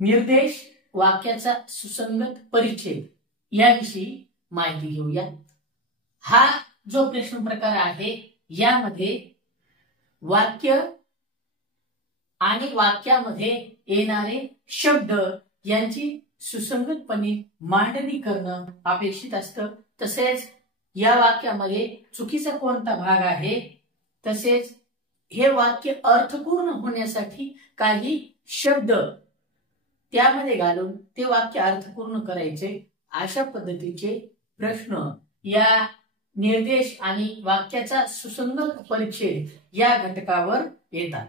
निर्देश वाक्याचा सुसंगत परिच्छेद याविषयी माहिती घेऊया। हा जो प्रश्न प्रकार आहे यामध्ये वाक्य आणि वाक्यामध्ये येणारे शब्द यांची सुसंगतपणे मांडणी करणं अपेक्षित असतं। तसेच या वाक्यामध्ये चुकीचा कोणता भाग आहे, तसेच हे वाक्य अर्थपूर्ण होण्यासाठी काही शब्द त्यामध्ये घालून ते वाक्य अर्थपूर्ण करायचे, अशा पद्धतीचे प्रश्न या निर्देश आणि वाक्याचा सुसंगत परिच्छेद या घटकावर येतात।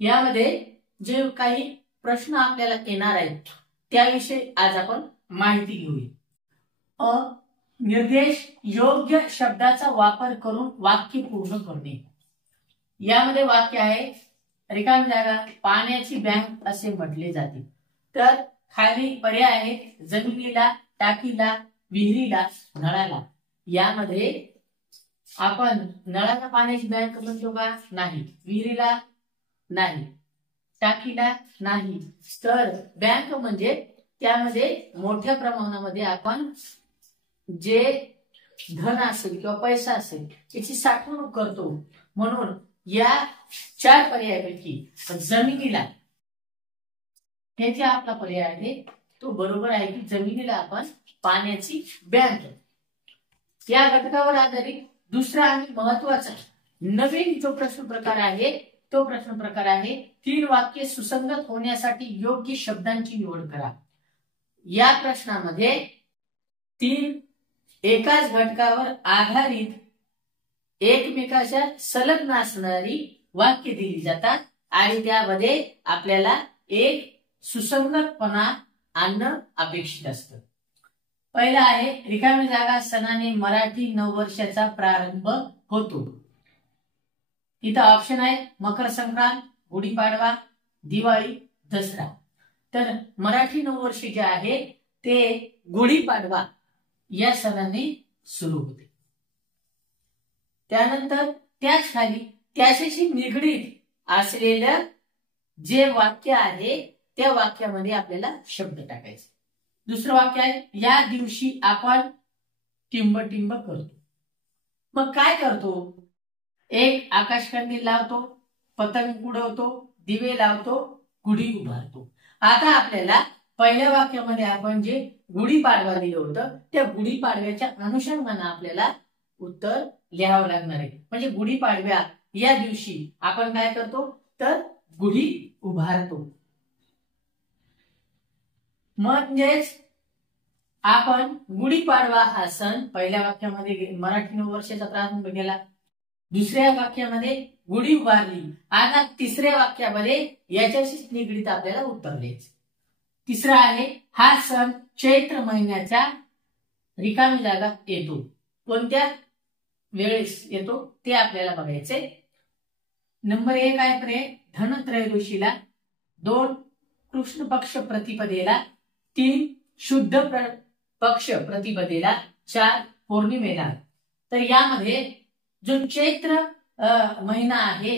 यामध्ये जे काही प्रश्न आपल्याला येणार आहेत त्याविषयी आज आपण माहिती घेऊया। निर्देश योग्य शब्दाचा वापर करून वाक्य पूर्ण करणे। यामध्ये वाक्य आहे रिकामी जागा पाण्याची बँक असे म्हटले जाते। तर खाली पर्याय आहेत जमिनीला, टाकीला, विहिरीला, नळाला। यामध्ये आपण नळाला पाण्याची बँक म्हणतो का? नाही। विहिरीला नाही, टाकीला नाही। तर बँक म्हणजे त्यामध्ये मोठ्या प्रमाणामध्ये आपण जे धन असेल किंवा पैसा असेल त्याची साठवणूक करतो। म्हणून या चार पर्यायापैकी जमिनीला हे जे आपला पर्याय आहे तो बरोबर आहे की जमिनीला आपण पाण्याची बँक। या घटकावर आधारित दुसरा आणि महत्वाचा नवीन जो प्रश्न प्रकार आहे तो प्रश्न प्रकार आहे 3 वाक्ये सुसंगत होण्यासाठी योग्य शब्दांची निवड करा। या प्रश्नामध्ये 3 एकाच घटकावर आधारित एकमेकाच्या संलग्न असणारी वाक्य दिली जातात आणि त्यामध्ये आपल्याला एक सुसंगतपणा आणणं अपेक्षित असतं। पहिला आहे रिकामी जागा सणाने मराठी नववर्षाचा प्रारंभ होतो। इथं ऑप्शन आहे मकर संक्रांत, गुढीपाडवा, दिवाळी, दसरा। तर मराठी नववर्ष जे आहे ते गुढीपाडवा या सणाने सुरू होते। त्यानंतर त्याच खाली त्याच्याशी निगडीत असलेलं जे वाक्य आहे त्या वाक्यामध्ये आपल्याला शब्द टाकायचे। दुसरं वाक्य आहे या दिवशी आपण टिंब करतो। मग काय करतो? एक आकाशकंदील लावतो, पतंग उडवतो, दिवे लावतो, गुढी उभारतो। आता आपल्याला पहिल्या वाक्यामध्ये आपण जे गुढीपाडवा दिलं होतं त्या गुढीपाडव्याच्या अनुषंगाने आपल्याला उत्तर लिहावं लागणार आहे। म्हणजे गुढीपाडव्या या दिवशी आपण काय करतो तर गुढी उभारतो। म्हणजेच आपण गुढीपाडवा हा सण पहिल्या वाक्यामध्ये मराठी नववर्षाचा प्रारंभ केला, दुसऱ्या वाक्यामध्ये गुढी उभारली। आता तिसऱ्या वाक्यामध्ये याच्याशी निगडीत आपल्याला उत्तर द्यायचं। तिसरा आहे हा सण चैत्र महिन्याच्या रिकामी जागा येतो। कोणत्या वेळेस येतो ते आपल्याला बघायचे। नंबर 1 आहे पर्याय धनत्रयोदशीला, 2 कृष्ण पक्ष प्रतिपदेला, 3 शुद्ध पक्ष प्रतिपदेला, 4 पौर्णिमेला। तर यामध्ये जो चैत्र महिना आहे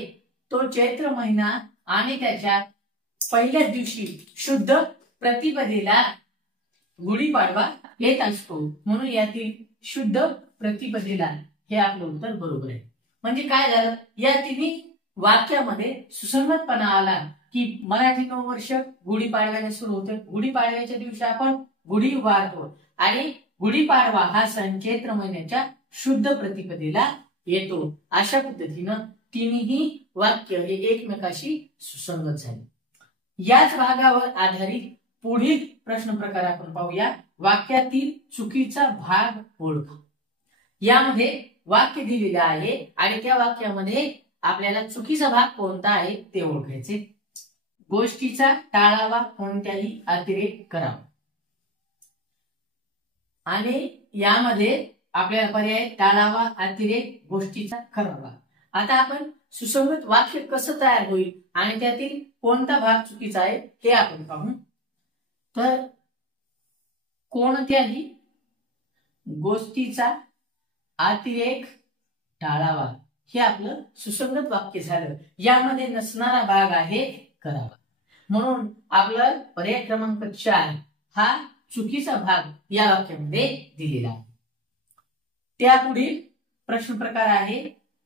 तो चैत्र महिना आणि त्याच्या पहिल्या दिवशी शुद्ध प्रतिपदेला गुढीपाडवा येत असतो। म्हणून यातील शुद्ध प्रतिपदेला हे आपलं उत्तर बरोबर आहे। म्हणजे काय झालं या तिन्ही वाक्यामध्ये सुसंगतपणा आला की मराठी नववर्ष गुढीपाडव्याने सुरू होते। गुढीपाडव्याच्या दिवशी आपण गुढी उभारतो आणि गुढीपाडवा हा सण चैत्र महिन्याच्या शुद्ध प्रतिपदेला येतो। अशा पद्धतीनं तिन्ही वाक्य हे एकमेकाशी सुसंगत झाले। याच भागावर आधारित पुढील प्रश्न प्रकार आपण पाहूया। वाक्यातील चुकीचा भाग ओळखा। यामध्ये वाक्य दिलेलं आहे आणि त्या वाक्यामध्ये आपल्याला चुकीचा भाग कोणता आहे ते ओळखायचे। गोष्टीचा टाळावा, कोणत्याही अतिरेक करावा। आणि यामध्ये आपल्याला पर्याय टाळावा, अतिरेक, गोष्टीचा करावा। आता आपण सुसंगत वाक्य कसं तयार होईल आणि त्यातील कोणता भाग चुकीचा आहे हे आपण पाहू। तर कोणत्याही गोष्टीचा अतिरेक टाळावा हे आपलं सुसंगत वाक्य झालं। यामध्ये नसणारा भाग आहे करावा। म्हणून आपलं पर्याय क्रमांक 4 हा चुकीचा भाग या वाक्यामध्ये दिलेला आहे. त्यापुढील प्रश्न प्रकार आहे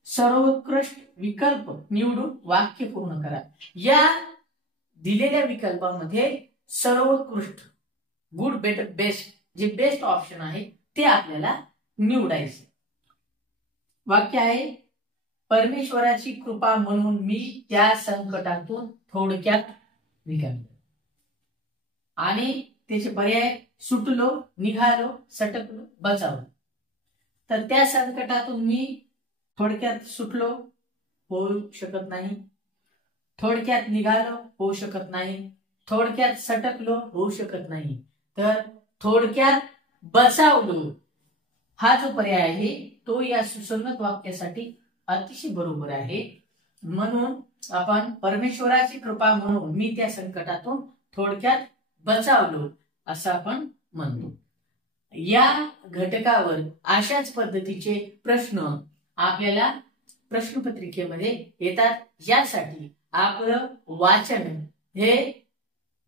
सर्वोत्कृष्ट विकल्प निवडून वाक्य पूर्ण करा. या दिलेल्या विकल्पामध्ये सर्वोत्कृष्ट गुड बेटर बेस्ट जे बेस्ट ऑप्शन आहे ते आपल्याला निवडायचे. वाक्य आहे परमेश्वराची कृपा म्हणून मी त्या संकटातून थोडक्यात निघालो. आणि त्याचे पर्याय सुटलो, निघालो, सटकलो, बचावलो. तर त्या संकटातून मी थोडक्यात सुटलो होऊ शकत नाही, थोडक्यात निघालो होऊ शकत नाही, थोडक्यात सटकलो होऊ शकत नाही, तर थोडक्यात बचावलो हा जो पर्याय आहे तो या सुसंगत वाक्यासाठी अतिशय बरोबर आहे. म्हणून आपण परमेश्वराची कृपा म्हणून मी त्या संकटातून थोडक्यात बचावलो असं आपण म्हणतो. या घटकावर अशाच पद्धतीचे प्रश्न आपल्याला प्रश्नपत्रिकेमध्ये येतात. यासाठी आपलं वाचन हे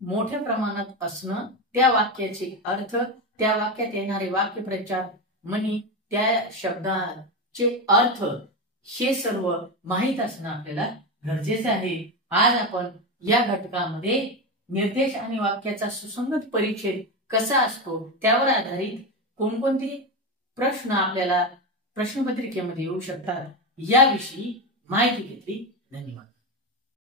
मोठ्या प्रमाणात असणं, त्या वाक्याचे अर्थ, त्या वाक्यात येणारे वाक्यप्रचार म्हणी, त्या शब्दाचे अर्थ हे सर्व माहीत असणं आपल्याला गरजेचं आहे. आज आपण या घटकामध्ये निर्देश आणि वाक्याचा सुसंगत परिच्छेद कसा असतो त्यावर आधारित कोणकोणते प्रश्न आपल्याला प्रश्नपत्रिकेमध्ये येऊ शकतात याविषयी माहिती घेतली. धन्यवाद.